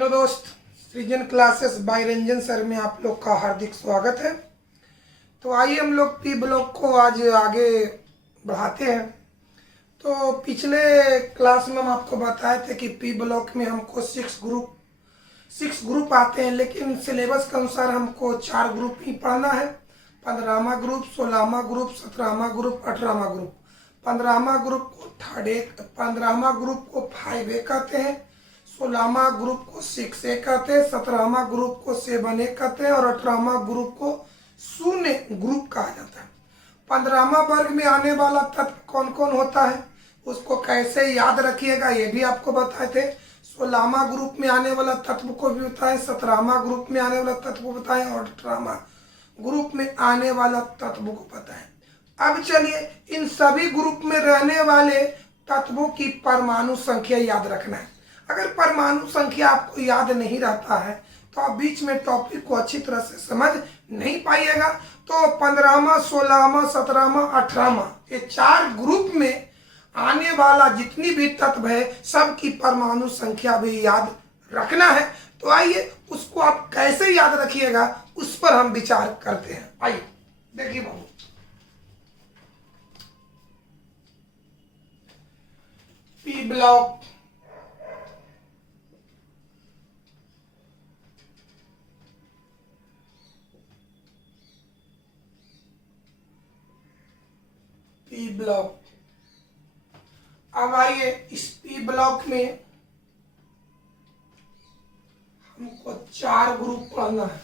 Hello दोस्त, सृजन classes bye Ranjan sir में आप लोग का हार्दिक स्वागत है। तो आइए हम लोग पी ब्लॉक को आज आगे बढ़ाते हैं। तो पिछले क्लास में हम आपको बताए थे कि पी ब्लॉक में हमको सिक्स ग्रुप आते हैं, लेकिन सिलेबस के अनुसार हमको 4 ग्रुप ही पढ़ना है। 15वां ग्रुप, 16वां ग्रुप, 17वां ग्रुप, 18वां ग्रुप। 15वां ग्रुप को 15वां ग्रुप को 5A कहते हैं, 16वां ग्रुप को 6A कहते हैं, 17वां ग्रुप को 7A कहते हैं और 18वां ग्रुप को 0 ग्रुप कहा जाता है। 15वां वर्ग में आने वाला तत्व कौन कौन होता है, उसको कैसे याद रखिएगा ये भी आपको बताए थे। 16वां ग्रुप में आने वाला तत्व को भी बताएं, 17वां ग्रुप में आने वाला तत्व को बताएं और 18वां ग्रुप में आने वाला तत्व को बताएं। अब चलिए इन सभी ग्रुप में रहने वाले तत्वों की परमाणु संख्या याद रखना है। अगर परमाणु संख्या आपको याद नहीं रहता है तो आप बीच में टॉपिक को अच्छी तरह से समझ नहीं पाइएगा। तो 15वां, 16वां, 17वां, 18वां ये 4 ग्रुप में आने वाला जितनी भी तत्व है सबकी परमाणु संख्या भी याद रखना है। तो आइए उसको आप कैसे याद रखिएगा उस पर हम विचार करते हैं। आइए देखिए बाबू, पी ब्लॉक पी ब्लॉक। अब आइए इस पी ब्लॉक में हमको 4 ग्रुप पढ़ना है।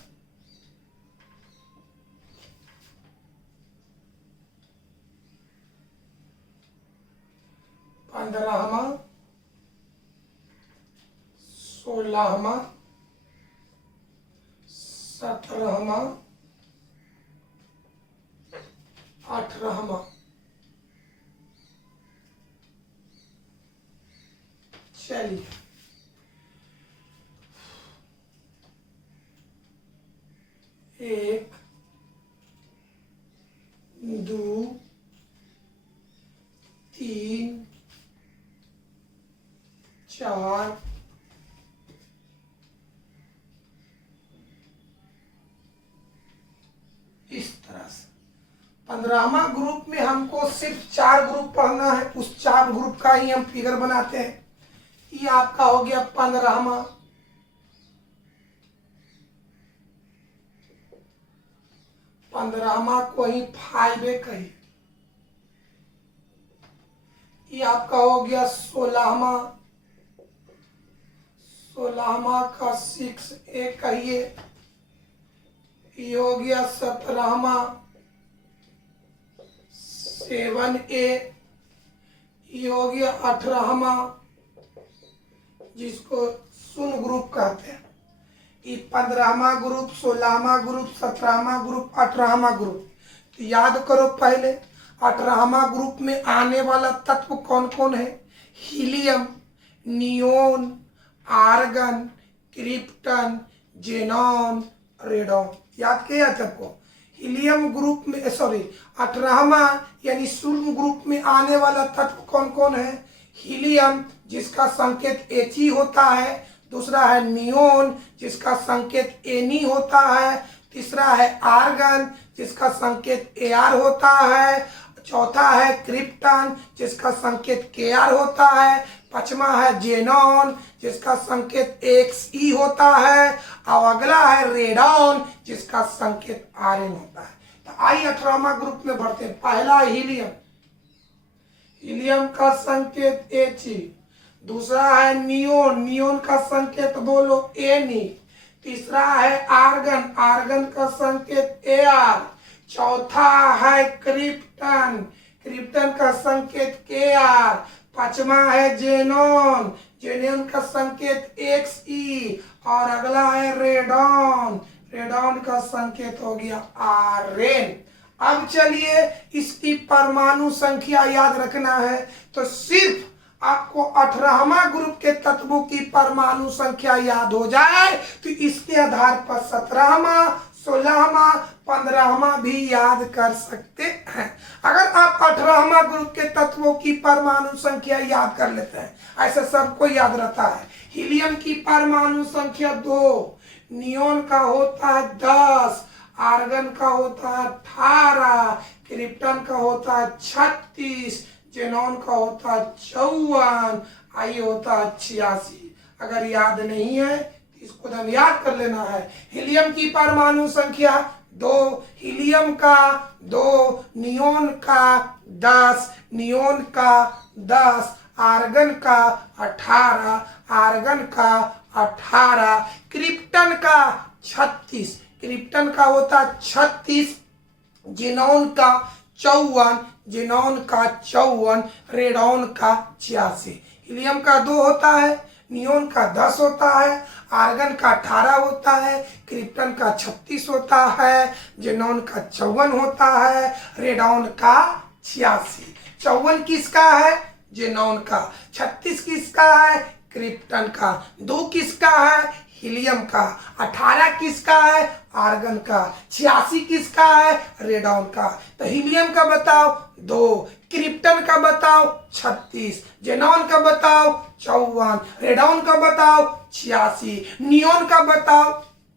पंद्रहवां, 16वां, 17वां, 18वां। चलिए 1, 2, 3, 4, इस तरह से 15वां ग्रुप में हमको सिर्फ 4 ग्रुप पढ़ना है। उस 4 ग्रुप का ही हम फिगर बनाते हैं। ये आपका हो गया 15वां, 15वां को ही 5A कही। ये आपका हो गया 16वां, 16वां का 6A कहिए। ये हो गया 17वां 7A। ये हो गया 18वां जिसको 0 ग्रुप कहते हैं। ये 15वां ग्रुप, 16वां ग्रुप, 17वां ग्रुप, 18वां ग्रुप। तो याद करो पहले 18वां ग्रुप में आने वाला तत्व कौन कौन है। Helium, neon, argon, krypton, xenon, radon. याद किया सबको। हीलियम ग्रुप में 18वां यानी 0 ग्रुप में आने वाला तत्व कौन कौन है। हीलियम जिसका संकेत He होता है, दूसरा है नियोन जिसका संकेत Ne होता है, तीसरा है आर्गन जिसका संकेत Ar होता है, चौथा है क्रिप्टन जिसका संकेत Kr होता है, पांचवा है जेनॉन जिसका संकेत Xe होता है और अगला है रेडॉन जिसका संकेत Rn होता है। तो आइए 18वां ग्रुप में बढ़ते हैं। पहला हीलियम, हीलियम का संकेत He। दूसरा है नियोन, नियोन का संकेत बोलो Ne। तीसरा है आर्गन, आर्गन का संकेत Ar। चौथा है क्रिप्टन, क्रिप्टन का संकेत Kr। पांचवा है जेनॉन, जेनॉन का संकेत Xe और अगला है रेडॉन, रेडॉन का संकेत हो गया Rn। अब चलिए इसकी परमाणु संख्या याद रखना है। तो सिर्फ आपको 18वां ग्रुप के तत्वों की परमाणु संख्या याद हो जाए तो इसके आधार पर 17वां, 16वां 15वां भी याद कर सकते हैं। अगर आप 18वां ग्रुप के तत्वों की परमाणु संख्या याद कर लेते हैं, ऐसा सबको याद रहता है। हीलियम की परमाणु संख्या 2, नियोन का होता है 10, आर्गन का होता है 18, क्रिप्टन का होता है 36, जेनॉन का होता है 54, आई होता है 86। अगर याद नहीं है तो इसको हम याद कर लेना है। हीलियम की परमाणु संख्या 2, हीलियम का 2, नियोन का 10, नियोन का 10, आर्गन का 18, आर्गन का 18, क्रिप्टन का 36, क्रिप्टन का होता 36, जेनॉन का 54, जेनॉन का 54, रेडॉन का 86। हीलियम का 2 होता है, नियोन का 10 होता है, आर्गन का 18 होता है, क्रिप्टन का 36 होता है, जेनॉन का 54 होता है, रेडॉन का 86। 54 किसका है? जेनॉन का। 36 किसका है? क्रिप्टन का। 2 किसका है? हीलियम का। 18 किसका है? आर्गन का। 86 किसका है? रेडॉन का। तो हीलियम का बताओ 2, क्रिप्टन का बताओ 36, जेनॉन का बताओ 54, रेडॉन का बताओ 86, नियोन का बताओ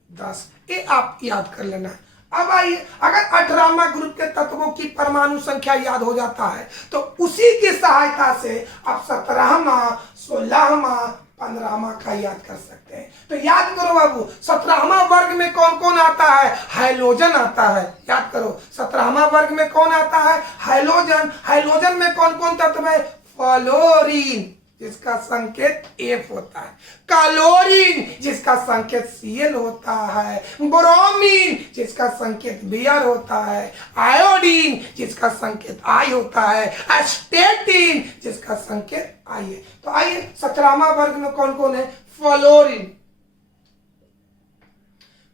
10। ये आप याद कर लेना। अब आइए, अगर 18वां ग्रुप के तत्वों की परमाणु संख्या याद हो जाता है तो उसी की सहायता से आप 17वां 16वां 15वां का याद कर सकते हैं। तो याद करो बाबू, 17वां वर्ग में कौन कौन आता है? हाइलोजन आता है। याद करो, 17वां वर्ग में कौन आता है? हाइलोजन। हाइलोजन में कौन कौन तत्व है? फ्लोरीन, जिसका संकेत F होता है, क्लोरीन, जिसका संकेत Cl होता है, ब्रोमीन, जिसका संकेत Br होता है, आयोडीन, जिसका संकेत I होता है, एस्टेटिन, जिसका संकेत I है। तो आइए, 17वां वर्ग में कौन कौन है? फ्लोरीन,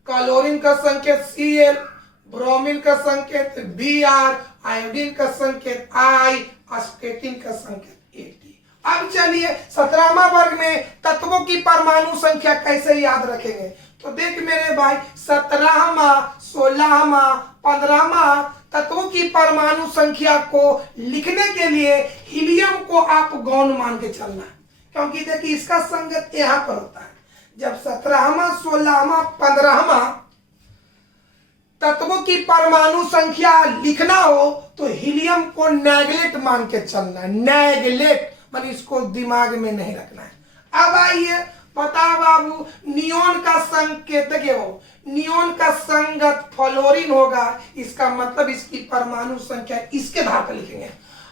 क्लोरीन का संकेत Cl, ब्रोमीन का संकेत Br, आयोडीन का संकेत I, एस्टेटिन का संकेत At। अब चलिए 17वां वर्ग में तत्वों की परमाणु संख्या कैसे याद रखेंगे? तो देख मेरे भाई, 17वां 16वां 15वां तत्वों की परमाणु संख्या को लिखने के लिए हीलियम को आप गौण मान के चलना है, क्योंकि देखिए इसका संगत यहां पर होता है। जब 17वां 16वां 15वां तत्वों की परमाणु संख्या लिखना हो तो हीलियम को नेगलेक्ट मान के चलना है। नेगलेक्ट मतलब इसको दिमाग में नहीं रखना है। अब आइए, बता बाबू, नियोन का संकेत हो, नियोन का संगत फ्लोरीन होगा, इसका मतलब इसकी परमाणु संख्या इसके आधार पर लिखेंगे।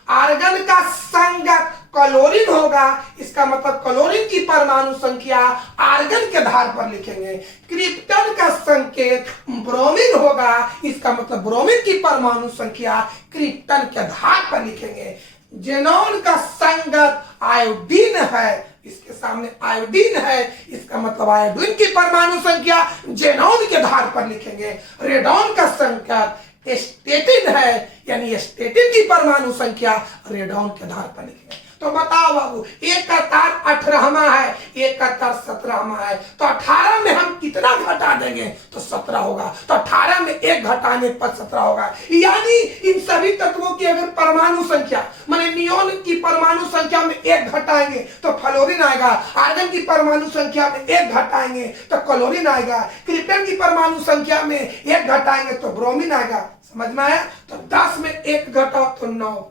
आर्गन का संगत क्लोरीन होगा, इसका मतलब क्लोरीन की परमाणु संख्या आर्गन के आधार पर लिखेंगे। क्रिप्टन का संकेत ब्रोमीन होगा, इसका मतलब ब्रोमीन की परमाणु संख्या क्रिप्टन के आधार पर लिखेंगे। जेनॉन का संगत आयोडीन है, इसके सामने आयोडीन है, इसका मतलब आयोडीन की परमाणु संख्या जेनॉन के आधार पर लिखेंगे। रेडॉन का संगत एस्टेटिन है, यानी एस्टेटिन की परमाणु संख्या रेडॉन के आधार पर लिखेंगे। तो बताओ बाबू, एक का तार 18वां है, एक का तार 17वां है, तो 18 में हम कितना घटा देंगे तो 17 होगा। तो 18 में 1 घटाने पर 17 होगा। यानी इन सभी तत्वों की अगर परमाणु संख्या, माने नियोन की परमाणु संख्या में 1 घटाएंगे तो फ्लोरीन आएगा, आर्गन की परमाणु संख्या में 1 घटाएंगे तो क्लोरीन आएगा, क्रिप्टन की परमाणु संख्या में 1 घटाएंगे तो ब्रोमीन आएगा। समझ में आया? तो 10 में 1 घटाओ तो 9।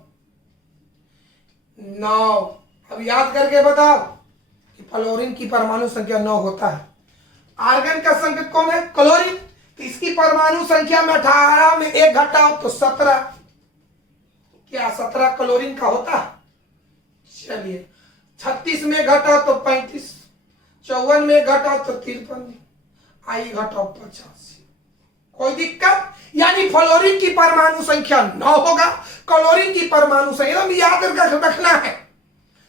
अब याद करके बताओ कि फ्लोरीन की परमाणु संख्या 9 होता है। आर्गन का संकेत कौन है? क्लोरीन। तो इसकी परमाणु संख्या में 18 में 1 घटाओ तो 17। क्या 17 क्लोरीन का होता है? चलिए, 36 में घटाओ तो 35, 54 में घटाओ तो 53, आई घटाओ 85। कोई दिक्कत? यानी फ्लोरीन की परमाणु संख्या 9 होगा, क्लोरीन की परमाणु संख्या याद रखना है।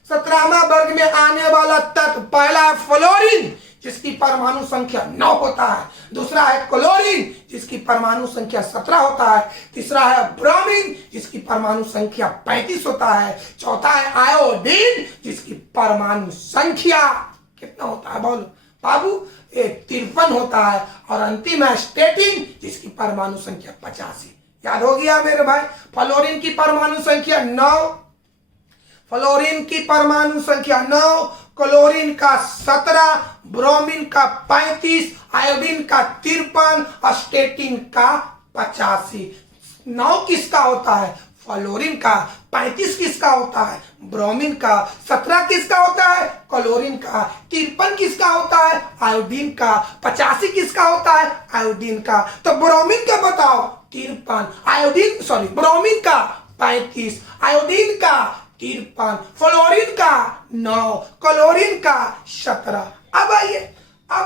17वां वर्ग में आने वाला तत्व पहला है फ्लोरीन, जिसकी परमाणु संख्या 9 होता है। दूसरा है क्लोरीन, जिसकी परमाणु संख्या 17 होता है। तीसरा है ब्रोमीन, जिसकी परमाणु संख्या 35 होता है। चौथा है आयोडीन, जिसकी परमाणु संख्या कितना होता है? बोलो, बाबू ये 53 होता है, और अंतिम है स्टेटिन जिसकी परमाणु संख्या 85। याद हो गया मेरे भाई। फ्लोरीन की परमाणु संख्या 9, फ्लोरीन की परमाणु संख्या 9, क्लोरीन का 17, ब्रोमीन का 35, आयोडीन का 53, स्टेटिन का 85। 9 किसका होता है? फ्लोरीन का। 35 किसका होता है? ब्रोमीन का। 17 किसका होता है? क्लोरीन का। 53 किसका होता है? आयोडीन का। 85 किसका होता है? आयोडीन का। तो ब्रोमीन का बताओ 53, आयोडीन सॉरी ब्रोमीन का 35, आयोडीन का 53, फ्लोरीन का 9, क्लोरीन का 17। अब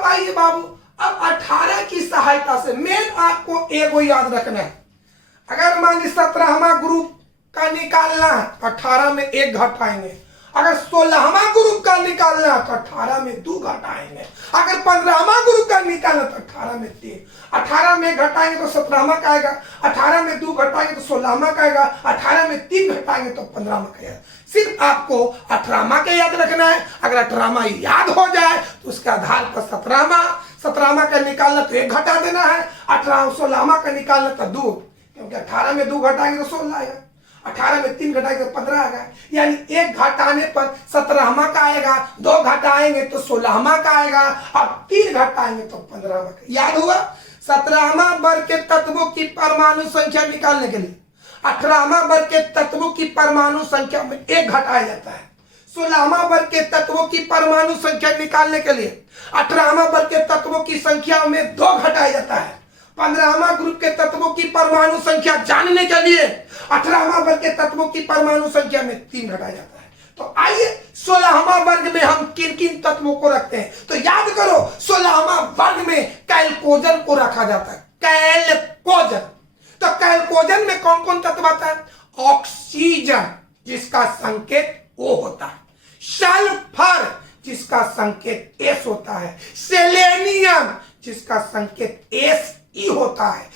आइए बाबू, अब 18 की सहायता से मेन आपको एगो याद रखना है। अगर मान ली 17वां ग्रुप का निकालना है तो 18 में 1 घटाएंगे। अगर 16वां ग्रुप का निकालना है तो 18 में 2 घटाएंगे। अगर 15वां ग्रुप का निकालना तो 18 में 3। 18 में घटाएंगे तो 17वां का आएगा, 18 में 2 घटाएंगे तो 16वां का आएगा, 18 में 3 घटाएंगे तो 15वां का आएगा। सिर्फ आपको 18वां का याद रखना है। अगर 18वां याद हो जाए तो उसके आधार पर 17वां का निकालना तो 1 घटा देना है, 16वां का निकालना तो 2, क्योंकि 18 में 2 घटाएंगे तो 16 आएगा, 18 में 3 घटाएंगे तो 15 आएगा। यानी 1 घटाने पर 17वां का आएगा, 2 घटाएंगे तो 16वां का आएगा, और 3 घटाएंगे तो 15वां का। याद हुआ? 17वां वर्ग के तत्वों की परमाणु संख्या निकालने के लिए 18वां वर्ग के तत्वों की परमाणु संख्या में 1 घटाया जाता है। 16वां वर्ग के तत्वों की परमाणु संख्या निकालने के लिए 18वां वर्ग के तत्वों की संख्या में 2 घटाया जाता है। 15वां ग्रुप के तत्वों की परमाणु संख्या जानने के लिए 18वां वर्ग के तत्वों की परमाणु संख्या में 3 घटाया जाता है। तो आइए 16वां वर्ग में हम किन किन तत्वों को रखते हैं, तो याद करो 16वां वर्ग में कैल्कोजन को रखा जाता है। कैल्कोजन, तो कैल्कोजन में कौन कौन तत्व आता है? ऑक्सीजन जिसका संकेत O होता है, सल्फर जिसका संकेत S होता है, सेलेनियम जिसका संकेत Se होता है,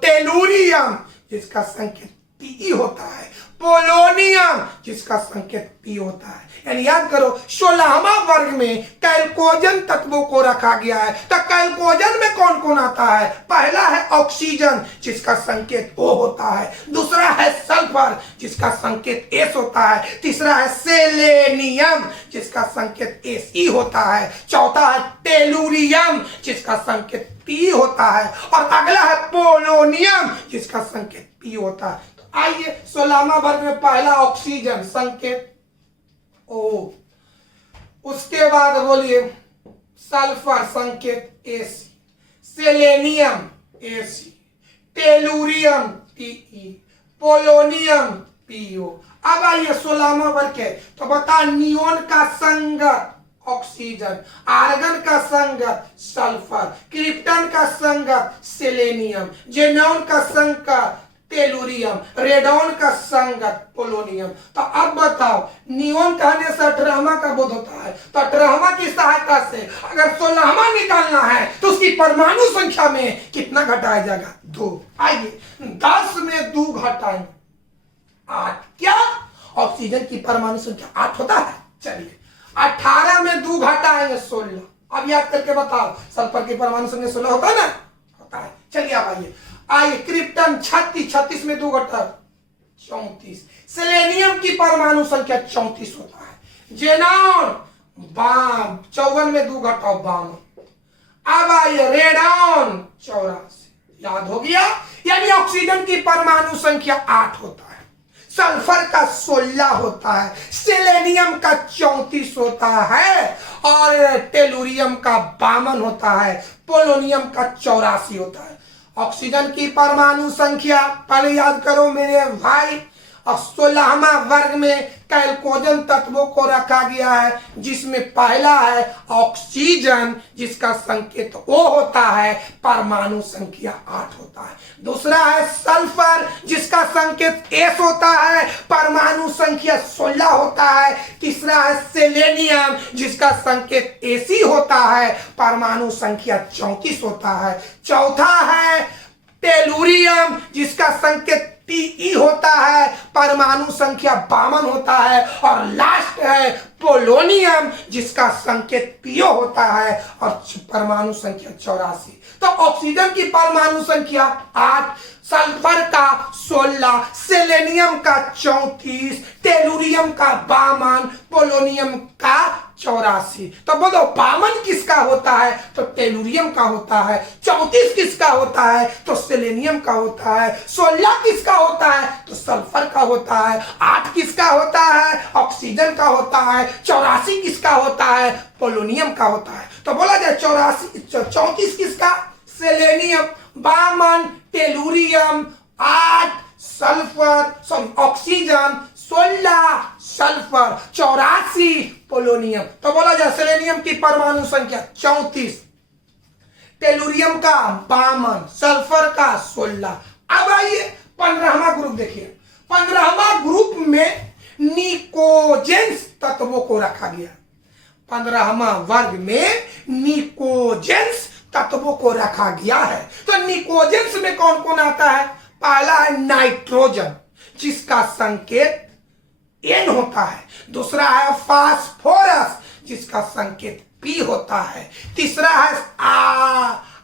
टेलुरियम जिसका संकेत Pe होता है, पोलोनियम जिसका संकेत P होता है। यानी याद करो 16वां वर्ग में कैल्कोजन तत्वों को रखा गया है। तो कैल्कोजन में कौन कौन आता है? पहला है ऑक्सीजन जिसका संकेत O होता है, दूसरा है सल्फर जिसका संकेत S होता है, तीसरा है सेलेनियम जिसका संकेत Se होता है, चौथा है टेलुरियम जिसका संकेत P होता है, और अगला है पोलोनियम जिसका संकेत P होता है। तो आइए 16वां वर्ग में पहला ऑक्सीजन संकेत O, उसके बाद बोलिए सल्फर संकेत Ac, selenium Ac, tellurium Te, polonium PO। अब आइए 16वां वर्ग है तो बता नियोन का संगत ऑक्सीजन, आर्गन का संगत सल्फर, क्रिप्टन का संगत सेलेनियम, जेनॉन का संगत टेलुरियम, रेडॉन का संगत पोलोनियम। तो अब बताओ नियोन कहने से 18वां का बोध होता है, तो 18वां की सहायता से अगर 16वां निकालना है तो उसकी परमाणु संख्या में कितना घटाया जाएगा? 2। आइए 10 में 2 घटाएंगे 8। क्या ऑक्सीजन की परमाणु संख्या 8 होता है? चलिए 18 में 2 घटाएंगे 16। अब याद करके बताओ सल्फर की परमाणु संख्या 16 होता है ना? होता है। चलिए अब आइए क्रिप्टन 36 में 2 घटा 34। सेलेनियम की परमाणु संख्या 34 होता है। जेनॉन 54 में 2 घटाओ 52। अब आइए रेडॉन 84। याद हो गया? यानी ऑक्सीजन की परमाणु संख्या 8 होता है, सल्फर का 16 होता है, सेलेनियम का 34 होता है, और टेलुरियम का 52 होता है, पोलोनियम का 84 होता है। ऑक्सीजन की परमाणु संख्या पहले याद करो मेरे भाई। और 16वां वर्ग में कैल्कोजन तत्वों को रखा गया है, जिसमें पहला है ऑक्सीजन जिसका संकेत O होता है, परमाणु संख्या 8 होता है। दूसरा है सल्फर जिसका संकेत S होता है, परमाणु संख्या 16 होता है। तीसरा है सेलेनियम जिसका संकेत Ac होता है, परमाणु संख्या 34 होता है। चौथा है टेलुरियम जिसका संकेत Te होता है, परमाणु संख्या 52 होता है, और लास्ट है पोलोनियम जिसका संकेत पीओ होता है और परमाणु संख्या 84। तो ऑक्सीजन की परमाणु संख्या 8, सल्फर का 16, सेलेनियम का 34, टेलुरियम का 52, पोलोनियम का 84। तो बोलो 52 किसका होता है? तो टेलुरियम का होता है। 34 किसका होता है? तो सेलेनियम का होता है। 16 किसका होता है? तो सल्फर का होता है। 8 किसका होता है? ऑक्सीजन का होता है। 84 किसका होता है? पोलोनियम का होता है। तो बोला जाए 34 किसका? Selenium, 52 tellurium, 8 sulphur oxygen, 16 sulphur, 84 polonium. तो बोला जाए सेलेनियम की परमाणु संख्या 34, टेलुरियम का 52, सल्फर का 16। अब आइए 15वां ग्रुप देखिए। 15वां ग्रुप में निकोजेंस तत्वों को रखा गया। 15वां वर्ग में निकोजेंस तत्वों को रखा गया है। तो निकोजेंस में कौन कौन आता है? पहला है नाइट्रोजन जिसका संकेत एन होता है। दूसरा है फास्फोरस जिसका संकेत पी होता है। तीसरा है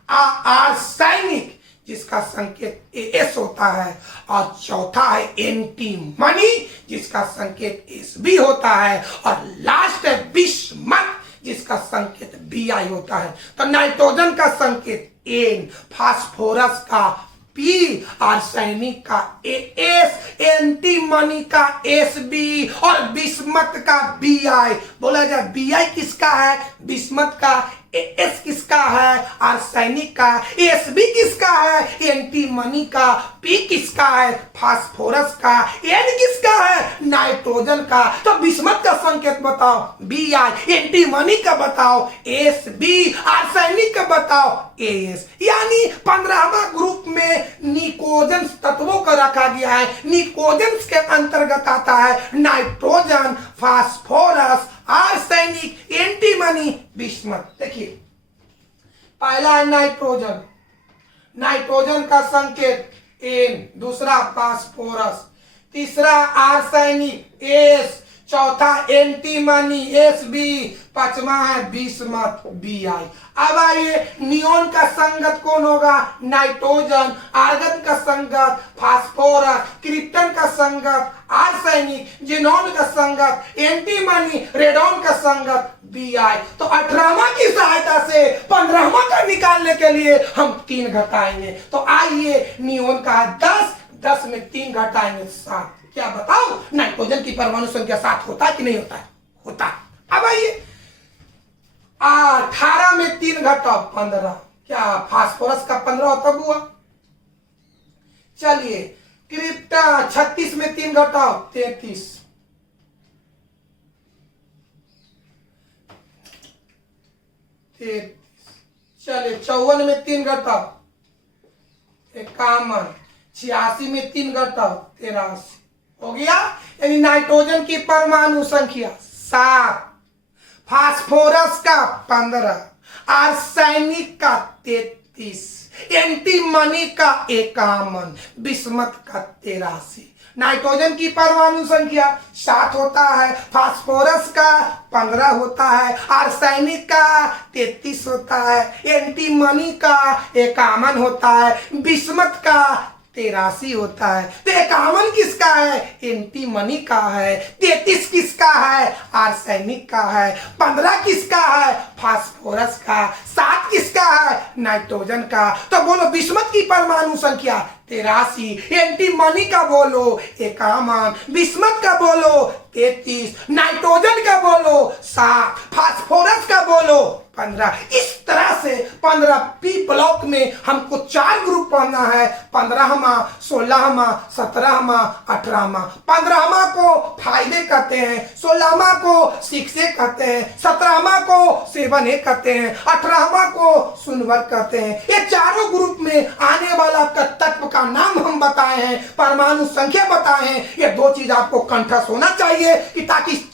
आर्सेनिक जिसका संकेत एस होता है। और चौथा है एंटीमनी जिसका संकेत एस बी होता है। और लास्ट है बिस्मथ जिसका संकेत Bi होता है। तो नाइट्रोजन का संकेत एन, फास्फोरस का पी, आर्सेनिक का एस, एंटीमनी का एसबी और बिस्मथ का Bi। बोला जाए Bi किसका है? बिस्मथ का। एस किसका है? आर्सेनिक का। एसबी किसका है? एंटीमनी का। पी किसका है? फास्फोरस का। एन किसका है? नाइट्रोजन का। तो बिस्मथ का संकेत बताओ Bi, एंटीमनी का बताओ एसबी, आर्सेनिक का बताओ एस। यानी 15वां ग्रुप में निकोजन तत्वों को रखा गया है। निकोजन के अंतर्गत आता है nitrogen, phosphorus, arsenic, antimony, bismuth. देखिए पहला है नाइट्रोजन, नाइट्रोजन का संकेत एन, दूसरा फास्फोरस, तीसरा आर्सेनिक एस, चौथा एंटीमनी एस बी, पांचवा है बिस्मथ Bi। अब आइए नियोन का संगत कौन होगा? नाइट्रोजन। आर्गन का संगत फास्फोरस। क्रिप्टन का संगत आर्सेनिक। जेनॉन का संगत एंटीमनी। रेडॉन का संगत Bi। तो 18वां की सहायता से 15वां का निकालने के लिए हम 3 घटाएंगे। तो आइए नियोन का 10, 10 में 3 घटाएंगे 7। क्या बताओ नाइट्रोजन की परमाणु संख्या 7 होता है कि नहीं होता है? होता। अब आइए 18 में 3 घटाओ 15। क्या फास्फोरस का 15 होता हुआ? चलिए क्रिप्टन 36 में 3 घटाओ 33। चलिए 54 में 3 घटाओ 51। 86 में 3 घटाओ 83। हो गया। यानी नाइट्रोजन की परमाणु संख्या 7, फास्फोरस का 15, आर्सेनिक का 33, एंटीमनी का 51, बिस्मथ का 83। नाइट्रोजन की परमाणु संख्या 7 होता है, फास्फोरस का 15 होता है, आर्सेनिक का 33 होता है, एंटीमनी का 51 होता है, बिस्मथ का 83 होता है। तो 51 किसका है? एंटीमनी का है। 33 किसका है? आर्सेनिक का है। 15 किसका है? फास्फोरस का। 7 किसका है? नाइट्रोजन का। तो बोलो बिस्मथ की परमाणु संख्या 83, एंटीमनी का बोलो 51, बिस्मथ का बोलो 33, नाइट्रोजन का बोलो 7, फास्फोरस का बोलो 15। इस तरह से 15 पी ब्लॉक में हमको 4 ग्रुप पढ़ना है। 15वां, 16वां, 17वां, 18वां। 15वां को फायदे कहते हैं, 16वां को 6A कहते हैं, 17वां को 7A कहते हैं, 18वां को सुनवर कहते हैं। ये चारों ग्रुप में आने वाला तत्व का नाम हम बताए हैं, परमाणु संख्या बताए हैं। ये 2 चीज आपको कंठस्थ होना चाहिए कि ताकि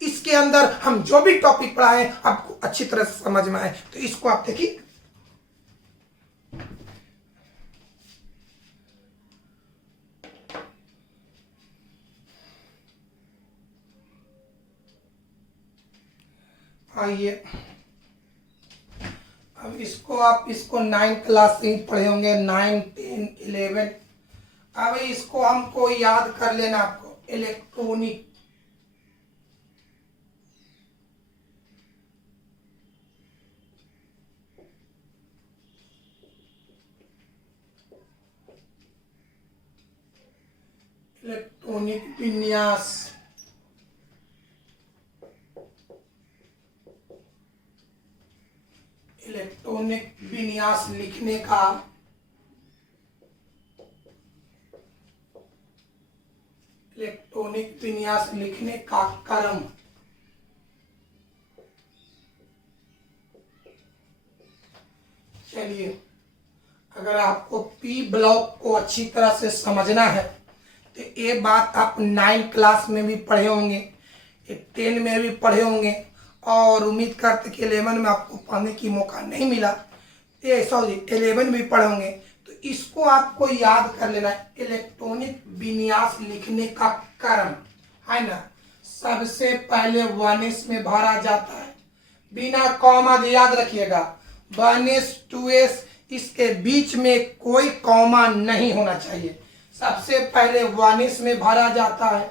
इसके अंदर हम जो भी टॉपिक पढ़ाएं आपको अच्छी तरह से समझ में आए। तो इसको आप देखिए, आइए, अब इसको 9 क्लास से ही पढ़े होंगे, 9, 10, 11। अब इसको हमको याद कर लेना, आपको इलेक्ट्रॉनिक विन्यास। इलेक्ट्रॉनिक विन्यास लिखने का इलेक्ट्रॉनिक विन्यास लिखने का क्रम। चलिए, अगर आपको पी ब्लॉक को अच्छी तरह से समझना है तो ये बात आप 9 क्लास में भी पढ़े होंगे, 10 में भी पढ़े होंगे, और उम्मीद करते कि 11 में आपको पढ़ने की मौका नहीं मिला, ये सॉरी 11 में भी पढ़े होंगे। तो इसको आपको याद कर लेना है, इलेक्ट्रॉनिक विन्यास लिखने का क्रम है ना। सबसे पहले 1s में भरा जाता है, बिना कॉमा के, याद रखिएगा 1s 2s, इसके बीच में कोई कॉमा नहीं होना चाहिए। सबसे पहले 1s में भरा जाता है,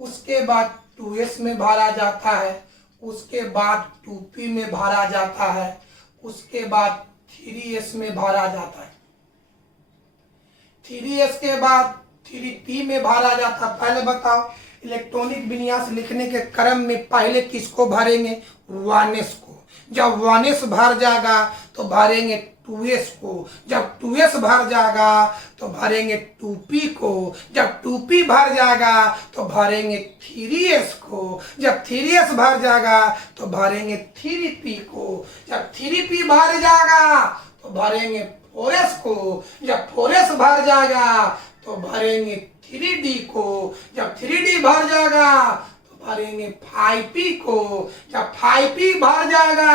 उसके बाद 2s में भरा जाता है, उसके बाद 2p में भरा जाता है, उसके बाद 3s में भरा जाता है, 3s के बाद 3p में भरा जाता है। पहले बताओ, इलेक्ट्रॉनिक विन्यास लिखने के क्रम में पहले किसको भरेंगे? 1s को। जब 1s भर जाएगा तो भरेंगे 2s को, जब 2s भर जाएगा तो भरेंगे 2p को, जब 2p भर जाएगा तो भरेंगे 3s को, जब 3s भर जाएगा तो भरेंगे 3p को, जब 3p भर जाएगा तो भरेंगे 4s को, जब 4s भर जाएगा तो भरेंगे 3d को, जब 3d भर जाएगा तो भरेंगे 5p को, जब 5p भर जाएगा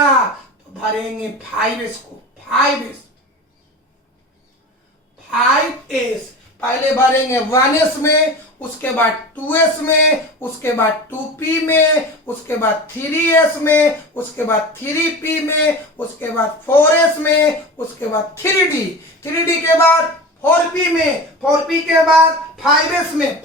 तो भरेंगे 5s को, 5s। पहले भरेंगे 1s में, उसके बाद 2s में, उसके बाद 2p में, उसके बाद 3s में, उसके बाद 3p में, उसके बाद 4s में, उसके बाद 3d के बाद 4p में, 4p के बाद 5s में,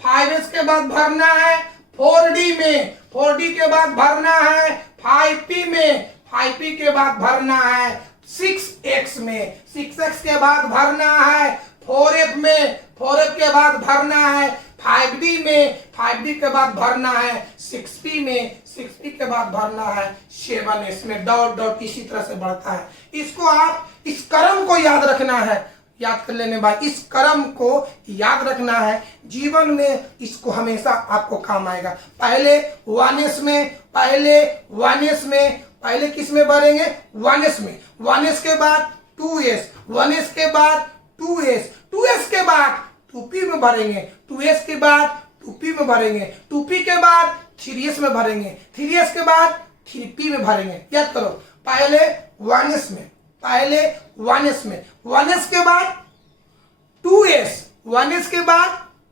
5s के बाद भरना है 4d में, 4d के बाद भरना है 5p में, 5p के बाद भरना है 6x में, 6x के बाद भरना है 4f में, 4f के बाद भरना है 5d में, 5d के बाद भरना है 6p में, 6p के बाद भरना है 7s में। डॉट डॉट इसी तरह से बढ़ता है। इसको आप इस क्रम को याद रखना है, याद कर लेने बाद इस क्रम को याद रखना है, जीवन में इसको हमेशा आपको काम आएगा। पहले 1s में, पहले किस में भरेंगे? 1s में, 1s के बाद 2s, 1s के बाद 2s, 2s के बाद 2p में भरेंगे, 2s के बाद 2p में भरेंगे, 2p के बाद 3s में भरेंगे, 3s के बाद 3p में भरेंगे। याद करो, पहले 1s में, 1s के बाद 2s, 1s के बाद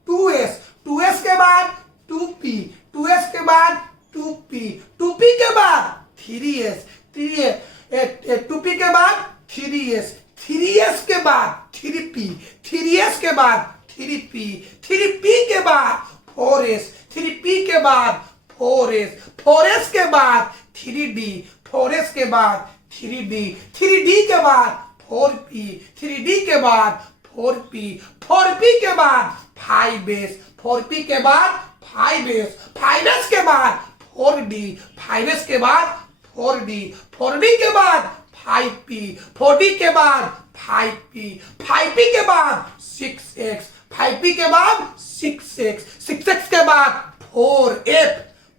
2s, 2s के बाद 2p, 2s के बाद 2p, 2p के बाद 3s, 2p के बाद 3s, 3s के बाद 3p, 3s के बाद 3p, 3p के बाद 4s, 3p के बाद 4s, 4s के बाद 3d, 4s के बाद 3d, 3d के बाद 4p, 3d के बाद 4p, 4p के बाद 5s, 4p के बाद 5s, 5s के बाद 4d, 5s के बाद 4d, 4d के बाद 5p, 4d के बाद 5p, 5p के बाद 6x, 5p के बाद 6x, 6x के बाद 4f,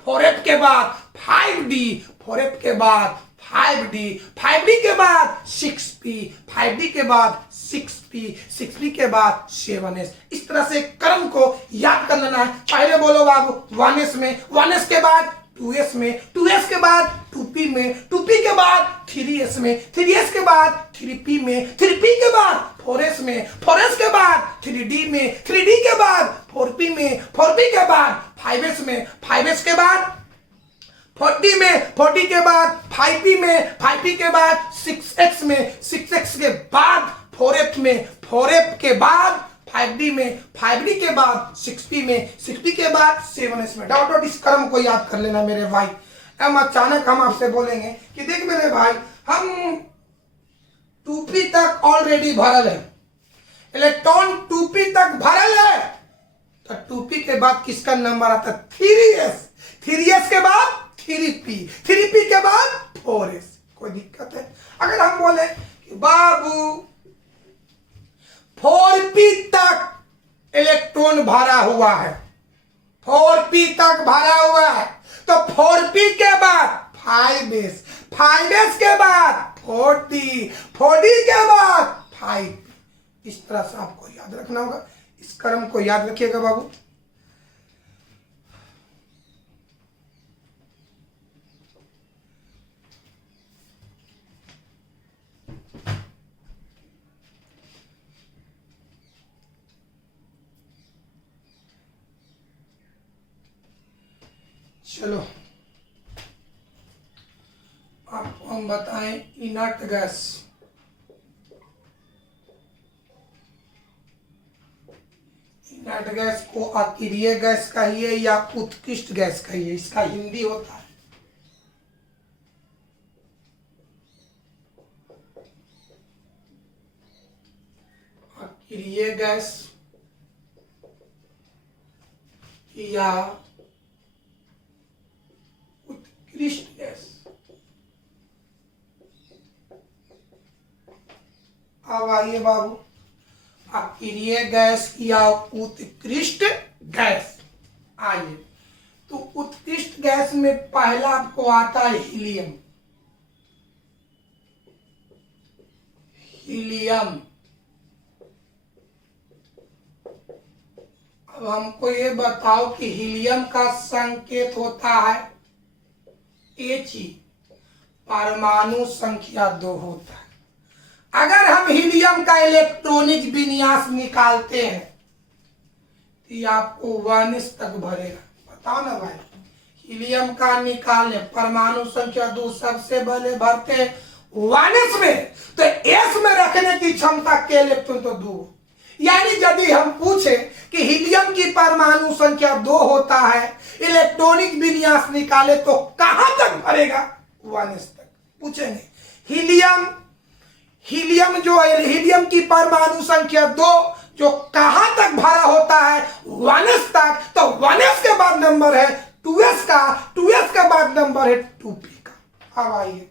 4f के बाद 5d, 4f के बाद 5d, 5d के बाद 6p, 5d के बाद 6p, 6p के बाद 7s। इस तरह से क्रम को याद कर लेना है। पहले बोलो बाबू 1s में, 1s के बाद 2s में, 2s के बाद 2p में, 2p के बाद 3s में, 3s के बाद 3p में, 3p के बाद 4s में, 4s के बाद 3d में, 3d के बाद 4p में, 4p के बाद 5s में 5s के बाद 40 में 40 के बाद 5p में 5p के बाद 6x में 6x के बाद 4f में 4f के बाद 5d में 5d के बाद 6p में 6p के बाद 7s में। डाउट इस क्रम को याद कर लेना मेरे भाई। हम अचानक हम आपसे बोलेंगे कि देख मेरे भाई हम 2p तक ऑलरेडी भरल है, इलेक्ट्रॉन 2p तक भरल है, तो 2p के बाद किसका नंबर आता है 3s, 3s के बाद 3p, 3p के बाद 4s। कोई दिक्कत है? अगर हम बोले कि बाबू 4p तक इलेक्ट्रॉन भरा हुआ है, 4p तक भरा हुआ है, तो 4p के बाद 5s, 5s के बाद 40, 40 के बाद 5p। इस तरह से आपको याद रखना होगा। इस क्रम को याद रखिएगा बाबू। चलो आपको हम बताएं इनर्ट गैस। इनर्ट गैस को अक्रिय गैस कहिए या उत्कृष्ट गैस कहिए, इसका हिंदी होता है अक्रिय गैस या उत्कृष्ट गैस। अब आइए बाबू, अक्रिय गैस या उत्कृष्ट गैस। आइए तो उत्कृष्ट गैस में पहला आपको आता है हीलियम। हीलियम, अब हमको ये बताओ कि हीलियम का संकेत होता है He, परमाणु संख्या 2 होता है। अगर हम हीलियम का इलेक्ट्रॉनिक विन्यास निकालते हैं तो ये आपको 1s तक भरेगा। बताओ ना भाई, हीलियम का निकालने परमाणु संख्या 2 सबसे पहले भरते 1s में, तो s में रखने की क्षमता के इलेक्ट्रॉन तो 2। यानी यदि हम पूछे कि हीलियम की परमाणु संख्या 2 होता है, इलेक्ट्रॉनिक विन्यास निकाले तो कहां तक भरेगा 1s तक पूछेंगे। हीलियम जो है, हीलियम की परमाणु संख्या 2 जो कहां तक भरा होता है 1s तक, तो 1s के बाद नंबर है 2s का, 2s के बाद नंबर है 2p का। अब आइए,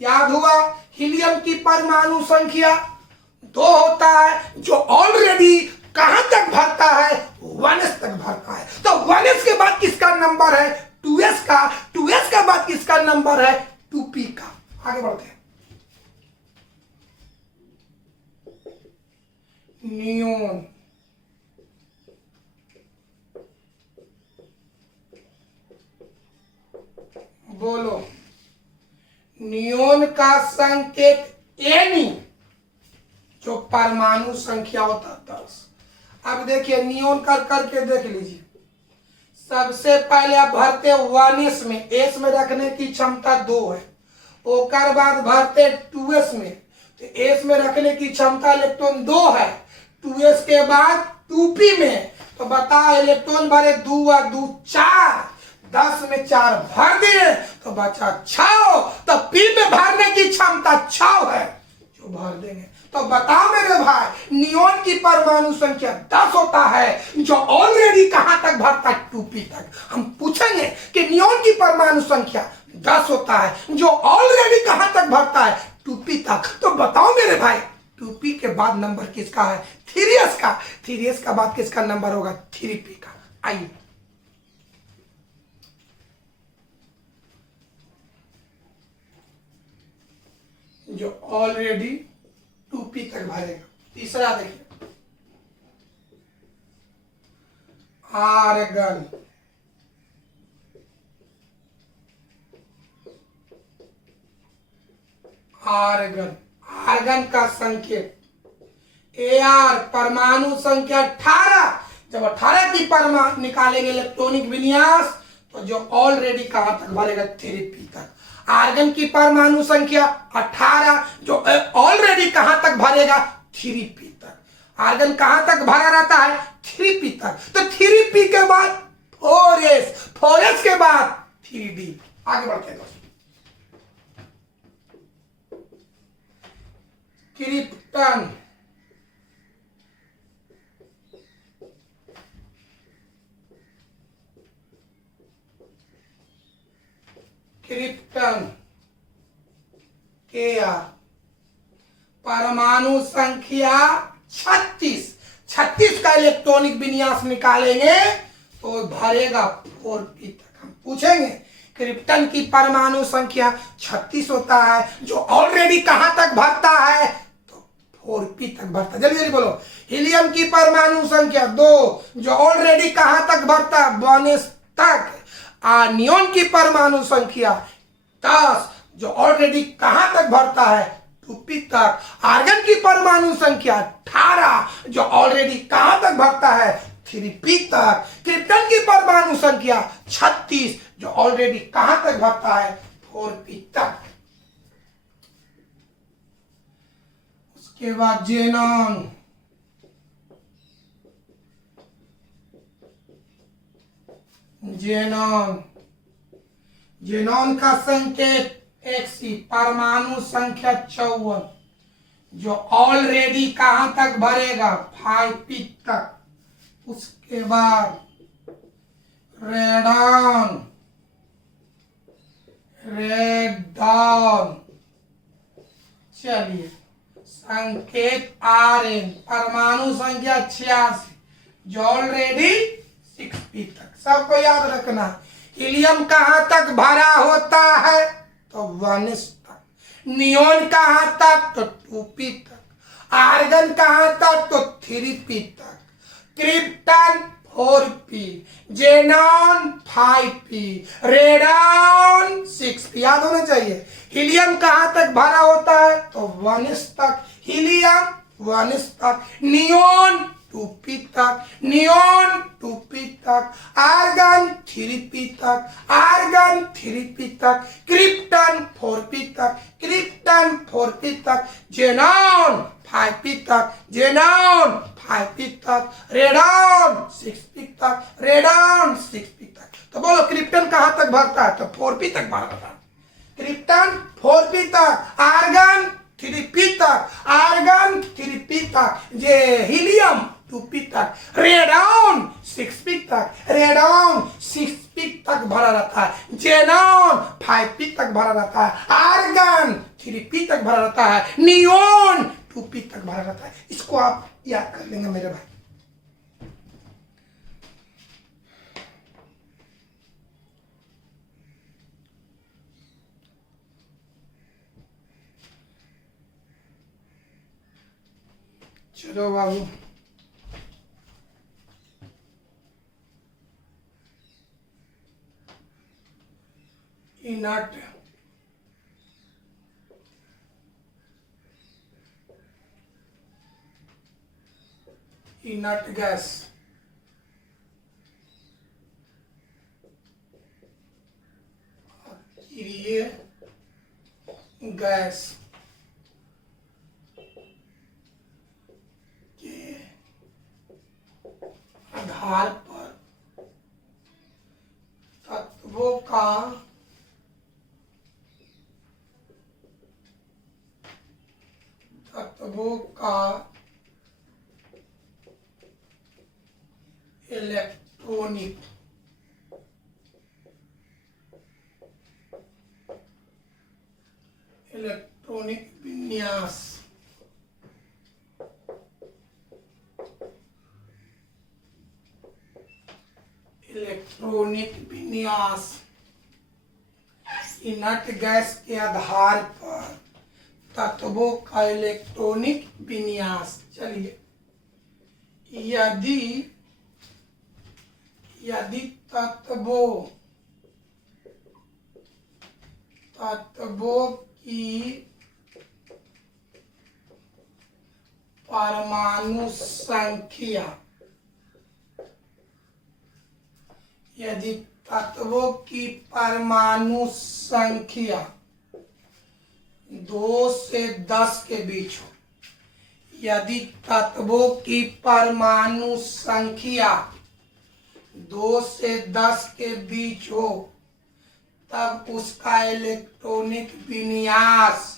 याद हुआ हीलियम की परमाणु संख्या 2 होता है जो ऑलरेडी कहां तक भरता है 1s तक भरता है, तो 1s के बाद किसका नंबर है 2s का, 2s के बाद किसका नंबर है 2p का। आगे बढ़ते हैं। नियोन, बोलो नियोन का संकेत एनी, जो परमाणु संख्या होता 10। अब देखिए नियोन कर करके देख लीजिए। सबसे पहले आप भरते 1s में, s में रखने की क्षमता 2 है। ओकर बाद भरते 2s में, तो s में रखने की क्षमता इलेक्ट्रॉन 2 है। 2s के बाद 2p में, तो बताओ इलेक्ट्रॉन भरे 2 और 2 4, 10 में 4 भर दिए तो बचा 6, तो p में भरने की क्षमता 6 है जो भर देंगे। तो बताओ मेरे भाई नियोन की परमाणु संख्या 10 होता है जो ऑलरेडी कहां तक भरता है 2p तक। हम पूछेंगे कि नियोन की परमाणु संख्या 10 होता है जो ऑलरेडी कहां तक भरता है 2p तक, तो बताओ मेरे भाई 2p के बाद नंबर किसका है 3s का, 3s का बाद किसका नंबर होगा 3p का। आइए जो ऑलरेडी 2p तक भरेगा। तीसरा देखिए आर्गन, आर्गन, आर्गन का संकेत Ar, परमाणु संख्या 18 जब 18 की परमाणु निकालेंगे इलेक्ट्रॉनिक विन्यास तो जो ऑलरेडी कहां तक भरेगा 3p तक। आर्गन की परमाणु संख्या 18 जो ऑलरेडी कहां तक भरेगा 3p तक। आर्गन कहां तक भरा रहता है 3p तक। तो 3p के बाद 4s, 4s के बाद 3d। आगे बढ़ते हैं दोस्तों। क्रिप्टन, क्रिप्टन के परमाणु संख्या 36 का इलेक्ट्रॉनिक विन्यास निकालेंगे तो भरेगा 4p तक। हम पूछेंगे क्रिप्टन की परमाणु संख्या 36 होता है जो ऑलरेडी कहां तक भरता है तो 4p तक भरता है। जल्दी जल्दी बोलो। हीलियम की परमाणु संख्या 2 जो ऑलरेडी कहां तक भरता है 1s तक। नियोन की परमाणु संख्या 10 जो ऑलरेडी कहां तक भरता है 2p तक। आर्गन की परमाणु संख्या 18 जो ऑलरेडी कहां तक भरता है 3p तक। क्रिप्टन की परमाणु संख्या 36 जो ऑलरेडी कहां तक भरता है 4p तक। उसके बाद जेनॉन, जेनॉन का संकेत Xe, परमाणु संख्या 54 जो ऑलरेडी कहां तक भरेगा 5p तक। उसके बाद रेडॉन, चलिए संकेत Rn, परमाणु संख्या 86 जो ऑलरेडी 6p तक। सबको याद रखना हीलियम कहां तक भरा होता है तो 1s तक। नियोन कहां तक तो 2p तक। आर्गन कहां तक तो 3p तक। Krypton 4p, xenon 5p, radon 6p। याद होना चाहिए। हीलियम कहां तक भरा होता है तो 1s तक। हीलियम 1s तक। नियोन 2p तक। नियोन 2p तक। आर्गन 3p तक। आर्गन 3p तक। क्रिप्टन 4p तक। क्रिप्टन 4p तक। जेनॉन 5p तक। जेनॉन 5p तक। रेडॉन 6p तक। रेडॉन 6p तक। तो बोलो क्रिप्टन कहां तक भरता है तो 4p तक भरता है। क्रिप्टन 4p तक। आर्गन 3p तक। आर्गन 3p तक। जे हीलियम 2p तक। रेडॉन 6p तक। रेडॉन 6p तक भरा रहता है। जेनॉन 5p तक भरा रहता है। आर्गन 3p तक भरा रहता है। नियोन 2p तक भरा रहता है। इसको आप याद कर लेंगे मेरे भाई। चलो बाबू, इनर्ट गैस, अक्रिय गैस के आधार पर तत्वों का इलेक्ट्रॉनिक विन्यास इनर्ट गैस के आधार पर तत्वों का इलेक्ट्रॉनिक विन्यास। चलिए, यदि तत्वों की परमाणु संख्या यदि तत्वों की परमाणु संख्या 2 से 10 के बीच हो, यदि तत्वों की परमाणु संख्या 2 से 10 के बीच हो, तब उसका इलेक्ट्रॉनिक विन्यास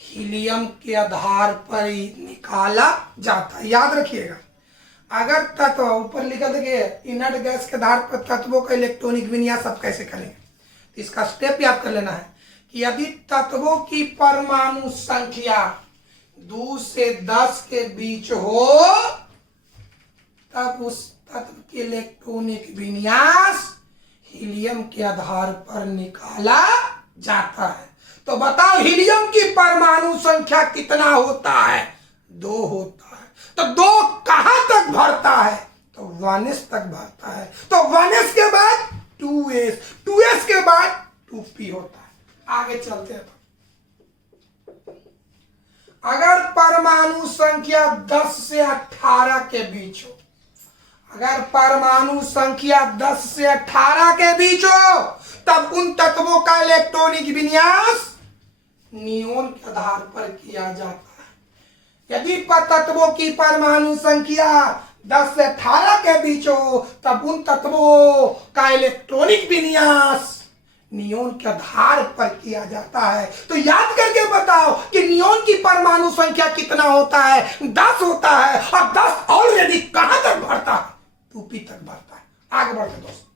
हीलियम के आधार पर ही निकाला जाता है। याद रखिएगा, अगर तत्व ऊपर लिखा देखिए इनर्ट गैस के आधार पर तत्वों का इलेक्ट्रॉनिक विन्यास आप कैसे करेंगे, तो इसका स्टेप याद कर लेना है कि यदि तत्वों की परमाणु संख्या 2 से 10 के बीच हो, तब उस तत्व के इलेक्ट्रॉनिक विन्यास हीलियम के आधार पर निकाला जाता है। तो बताओ हीलियम की परमाणु संख्या कितना होता है? 2 होता है। तो 2 कहां तक भरता है? तो 1s तक भरता है। तो 1s के बाद 2s, 2s के बाद 2p होता है। आगे चलते हैं। अगर परमाणु संख्या 10 से 18 के बीच हो, अगर परमाणु संख्या 10 से 18 के बीच हो, तब उन तत्वों का इलेक्ट्रॉनिक विन्यास नियोन के आधार पर किया जाता है। यदि तत्वों की परमाणु संख्या 10 से 18 के बीच हो, तब उन तत्वों का इलेक्ट्रॉनिक विन्यास नियोन के आधार पर किया जाता है। तो याद करके बताओ कि नियोन की परमाणु संख्या कितना होता है? 10 होता है। और 10 ऑलरेडी कहां तक भरता है? 2p तक भरता है। आगे बढ़ते दोस्तों,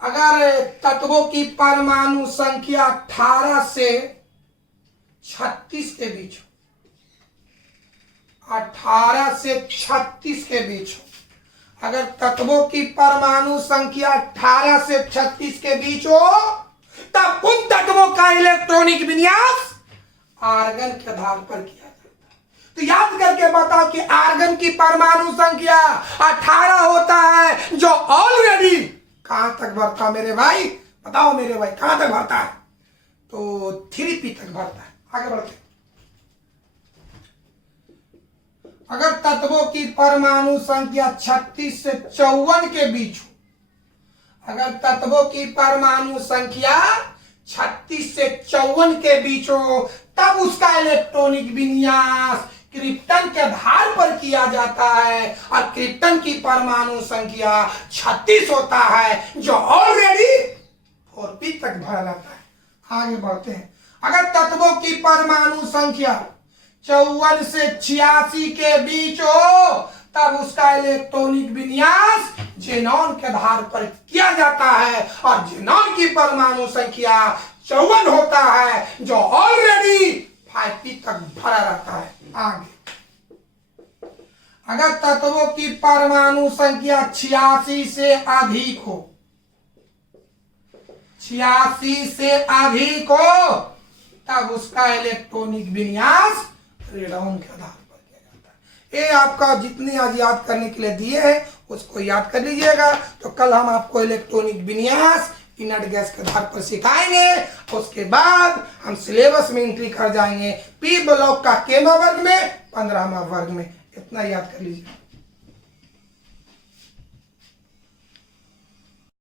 अगर तत्वों की परमाणु संख्या 18 से 36 के बीच हो, 18 से 36 के बीच हो, अगर तत्वों की परमाणु संख्या 18 से 36 के बीच हो, तब उन तत्वों का इलेक्ट्रॉनिक विन्यास आर्गन के आधार पर किया जाता है। तो याद करके बताओ कि आर्गन की परमाणु संख्या 18 होता है, जो ऑलरेडी कहां तक भरता मेरे भाई? बताओ मेरे भाई, कहां तक भरता है? तो 3p तक भरता है। आगे बढ़ते, अगर तत्वों की परमाणु संख्या 36 से 54 के बीच हो, अगर तत्वों की परमाणु संख्या 36 से 54 के बीच हो, तब उसका इलेक्ट्रॉनिक विन्यास क्रिप्टन के आधार पर किया जाता है। और क्रिप्टन की परमाणु संख्या 36 होता है, जो ऑलरेडी 4p तक भरा जाता है। आगे बढ़ते हैं, अगर तत्वों की परमाणु संख्या 54 से 86 के बीच हो, तब उसका इलेक्ट्रॉनिक विन्यास जेनॉन के आधार पर किया जाता है। और जेनॉन की परमाणु संख्या 54 होता है, जो ऑलरेडी 5p तक भरा रहता है। आगे, अगर तत्वों की परमाणु संख्या 86 से अधिक हो, 86 से अधिक हो, तब उसका इलेक्ट्रॉनिक विन्यास रेडॉन के आधार पर किया जाता है। ये आपका जितने आज याद करने के लिए दिए हैं उसको याद कर लीजिएगा। तो कल हम आपको इलेक्ट्रॉनिक विन्यास इनर्ट गैस के आधार पर सिखाएंगे। उसके बाद हम सिलेबस में एंट्री कर जाएंगे पी ब्लॉक का केमा वर्ग में, 15वां वर्ग में। इतना याद कर लीजिए।